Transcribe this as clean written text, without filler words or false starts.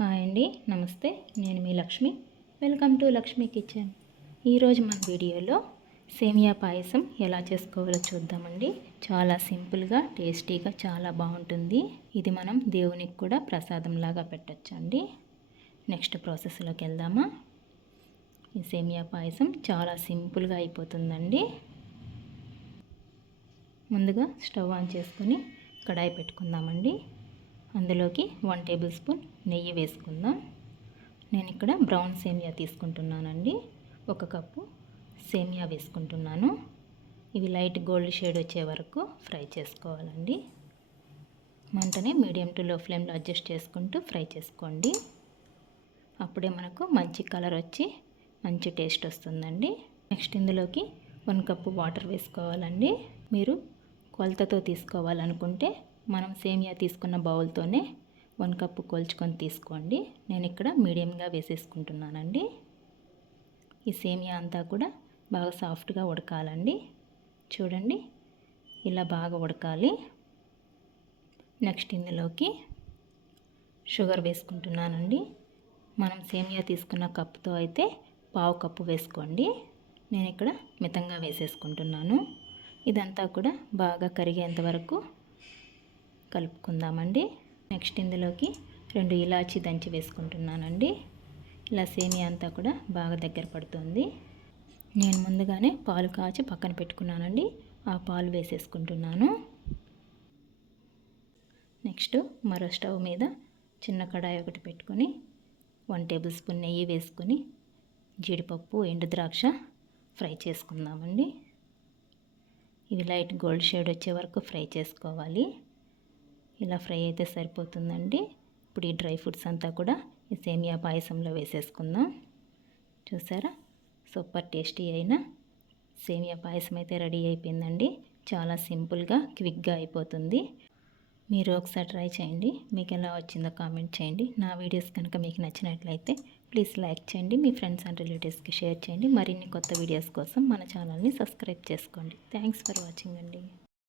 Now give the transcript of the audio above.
Hi అండి, నమస్తే. నేను మీ Lakshmi. Welcome to Lakshmi kitchen. ఈరోజు మన వీడియోలో సేమియా పాయసం ఎలా చేసుకోవాలో చూద్దామండి. చాలా సింపుల్గా, టేస్టీగా, చాలా బాగుంటుంది. ఇది మనం దేవునికి కూడా ప్రసాదంలాగా పెట్టచ్చండి. నెక్స్ట్ ప్రాసెస్లోకి వెళ్దామా. ఈ సేమియా పాయసం చాలా సింపుల్గా అయిపోతుందండి. ముందుగా స్టవ్ ఆన్ చేసుకొని కడాయి పెట్టుకుందామండి. అందులోకి 1 టేబుల్ స్పూన్ నెయ్యి వేసుకుందాం. నేను ఇక్కడ బ్రౌన్ సేమియా తీసుకుంటున్నానండి. 1 కప్పు సేమియా వేసుకుంటున్నాను. ఇవి లైట్ గోల్డ్ షేడ్ వచ్చే వరకు ఫ్రై చేసుకోవాలండి. మంటని మీడియం టు లో ఫ్లేమ్లో అడ్జస్ట్ చేసుకుంటూ ఫ్రై చేసుకోండి. అప్పుడే మనకు మంచి కలర్ వచ్చి మంచి టేస్ట్ వస్తుందండి. నెక్స్ట్ ఇందులోకి 1 కప్పు వాటర్ వేసుకోవాలండి. మీరు కొలతతో తీసుకోవాలనుకుంటే మనం సేమియా తీసుకున్న బౌల్తోనే 1 కప్పు కొలుచుకొని తీసుకోండి. నేను ఇక్కడ మీడియంగా వేసేసుకుంటున్నానండి. ఈ సేమియా అంతా కూడా బాగా సాఫ్ట్గా ఉడకాలండి. చూడండి, ఇలా బాగా ఉడకాలి. నెక్స్ట్ ఇందులోకి షుగర్ వేసుకుంటున్నానండి. మనం సేమియా తీసుకున్న కప్పుతో అయితే 1/2 కప్పు వేసుకోండి. నేను ఇక్కడ మితంగా వేసేసుకుంటున్నాను. ఇదంతా కూడా బాగా కరిగేంత వరకు కలుపుకుందామండి. నెక్స్ట్ ఇందులోకి 2 ఇలాచీ దంచి వేసుకుంటున్నానండి. ఇలా సేమియా అంతా కూడా బాగా దగ్గర పడుతుంది. నేను ముందుగానే పాలు కాచి పక్కన పెట్టుకున్నానండి. ఆ పాలు వేసేసుకుంటున్నాను. నెక్స్ట్ మరో స్టవ్ మీద చిన్న కడాయి ఒకటి పెట్టుకొని 1 టేబుల్ స్పూన్ నెయ్యి వేసుకొని జీడిపప్పు, ఎండు ద్రాక్ష ఫ్రై చేసుకుందామండి. ఇవి లైట్ గోల్డ్ షేడ్ వచ్చే వరకు ఫ్రై చేసుకోవాలి. ఇలా ఫ్రై అయితే సరిపోతుందండి. ఇప్పుడు ఈ డ్రై ఫ్రూట్స్ అంతా కూడా ఈ సేమియా పాయసంలో వేసేసుకుందాం. చూసారా, సూపర్ టేస్టీ అయిన సేమియా పాయసం అయితే రెడీ అయిపోయిందండి. చాలా సింపుల్గా, క్విక్గా అయిపోతుంది. మీరు ఒకసారి ట్రై చేయండి. మీకు ఎలా వచ్చిందో కామెంట్ చేయండి. నా వీడియోస్ కనుక మీకు నచ్చినట్లయితే ప్లీజ్ లైక్ చేయండి. మీ ఫ్రెండ్స్ అండ్ రిలేటివ్స్కి షేర్ చేయండి. మరిన్ని కొత్త వీడియోస్ కోసం మన ఛానల్ని సబ్స్క్రైబ్ చేసుకోండి. థ్యాంక్స్ ఫర్ వాచింగ్ అండి.